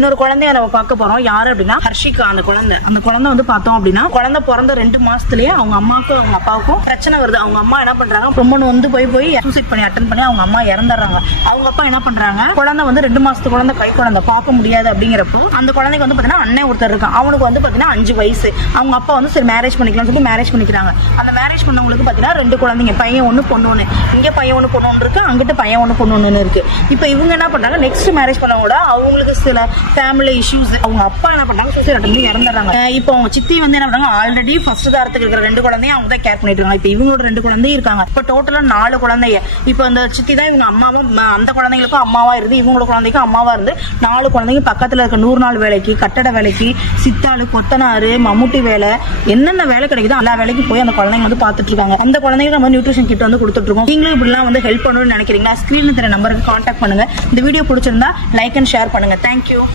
இன்னொரு குழந்தைய நம்ம பார்க்க போறோம். யாரு அப்படின்னா ஹர்ஷிகா. அந்த குழந்தை வந்து பார்த்தோம் அப்படின்னா குழந்தை பிறந்த 2 மாசத்துலயே அவங்க அம்மாவுக்கும் அவங்க அப்பாவுக்கும் பிரச்சனை வருது. அவங்க அம்மா என்ன பண்றாங்க, ரொம்ப வந்து போய் சூசைட் பண்ணி அட்டன் பண்ணி அவங்க அம்மா இறந்துடுறாங்க. அவங்க அப்பா என்ன பண்றாங்க, குழந்தை வந்து 2 மாசத்து குழந்தை, கை குழந்தை, பார்க்க முடியாது அப்படிங்கிறப்போ அந்த குழந்தைக்கு வந்து பாத்தீங்கன்னா அண்ணன் ஒருத்தர் இருக்கான். அவனுக்கு வந்து பாத்தீங்கன்னா 5 வயசு. அவங்க அப்பா வந்து சரி மேரேஜ் பண்ணிக்கலாம்னு சொல்லி மேரேஜ் பண்ணிக்கிறாங்க. அந்த மேரேஜ் பண்ணவங்களுக்கு பாத்தீங்கன்னா 2 குழந்தைங்க, பையன் 1 பொண்ணு 1. இங்க பையன் 1 பொண்ணு 1 இருக்கு, அங்கிட்ட பையன் 1 பொண்ணு 1 இருக்கு. இப்போ இவங்க என்ன பண்றாங்க, நெக்ஸ்ட் மேரேஜ் பண்ணவோட அவங்களுக்கு சில ஃபேமிலி இஷ்யூஸ், அவங்க அப்பா என்ன பண்றாங்க சூசைட் அட்டன் பண்ணி இறந்துடுறாங்க. இப்போ அவங்க சித்தி வந்து என்ன பண்றாங்க, ஆல்ரெடி ஃபர்ஸ்ட் தாரத்துக்கு இருக்கிற 2 குழந்தையும் அவங்க தான் கேர் பண்ணிட்டு இருக்காங்க. இப்போ இவங்களோட 2 குழந்தையும் இருக்காங்க. இப்போ டோட்டலா 4 குழந்தைங்க. இப்போ அந்த சித்தி தான் இவங்க அம்மாவும், அந்த குழந்தைங்களுக்கும் அம்மாவா இருந்து இவங்களோட குழந்தைக்கும் அம்மாவா இருந்து 4 குழந்தைங்க பக்கத்துல இருக்க 100 நாள் வேலைக்கு, கட்டட வேலைக்கு, சித்தாளு, கொத்தனாரு, மம்முட்டி வேலை, என்னென்ன வேலை கிடைக்குதோ எல்லா வேலைக்கு போய் அந்த குழந்தைங்க வந்து பாத்துட்டு இருக்காங்க. அந்த குழந்தைங்க நம்ம நியூட்ரிஷன் கிட் வந்து கொடுத்துட்டு இருக்கோம். நீங்களும் இப்படிலாம் வந்து ஹெல்ப் பண்ணணும்னு நினைக்கிறீங்களா? ஸ்கிரீன்ல தெரிய நம்பருக்கு கான்டாக்ட் பண்ணுங்க. இந்த வீடியோ பிடிச்சிருந்தா லைக் அண்ட் ஷேர் பண்ணுங்க. தேங்க்யூ.